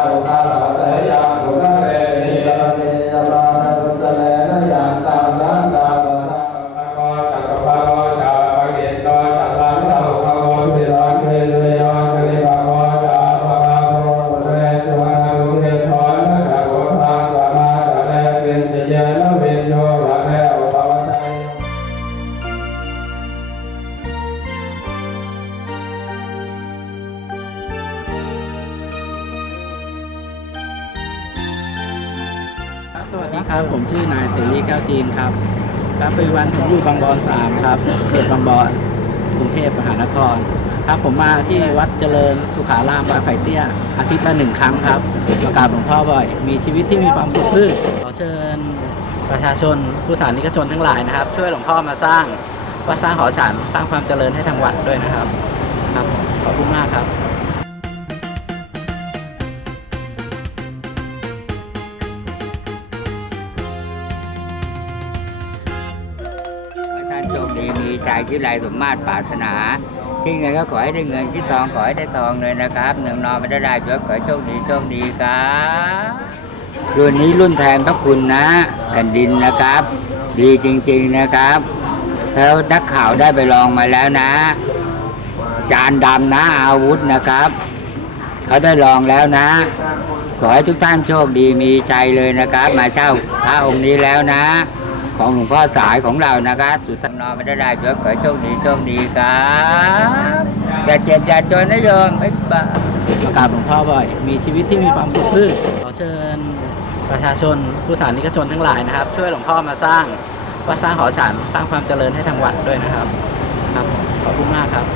โครับสวัสดีครับ ผมชื่อนายเสรีแก้วจีนครับรับปัจจุบันผมอยู่บางบอนสามครับเขตบางบอนกรุงเทพมหานคร ครับผมมาที่วัดเจริญสุขารามวัดไผ่เตี้ย อาทิตย์ละหนึ่งครั้งครับประกราบหลวงพ่อบ่อย มีชีวิตที่มีความสุขขึ้นขอเชิญประชาชนผู้สานิกชนทั้งหลายนะครับ ช่วยหลวงพ่อมาสร้างวัดสร้างหอฉันสร้างความเจริญให้ทางวัดด้วยนะครับ ครับขอบคุณมากครับ โชคดีมีใจที่ไรสมมาตรปรารถนาที่เงินก็ขอให้ได้เงินที่ทองขอให้ได้ทองเลยนะครับหนึ่งนอนไม่ได้ได้ยศขอโชคดีโชคดีครับรุ่นนี้รุ่นแทนพระคุณนะ แผ่นดินนะครับ ดีจริงๆนะครับ แล้วนักข่าวได้ไปลองมาแล้วนะ จานดำนะอาวุธนะครับ เขาได้ลองแล้วนะ ขอให้ทุกท่านโชคดีมีใจเลยนะครับ มาเช่าพระองค์นี้แล้วนะ ของหลวงพ่อสายของเรานะครับสุดสังนอนไม่ได้ได้ยศขอโชคดีโชคดีครับอย่าเจ็บอย่าจนนะโยมบ๊ายบาประกราบหลวงพ่อบ่อย มีชีวิตที่มีความสุขขึ้นขอเชิญประชาชนผู้สานิกชนทั้งหลายนะครับ ช่วยหลวงพ่อมาสร้างวัดสร้างหอฉันสร้างความเจริญให้ทางวัดด้วยนะครับครับขอบคุณมากครับ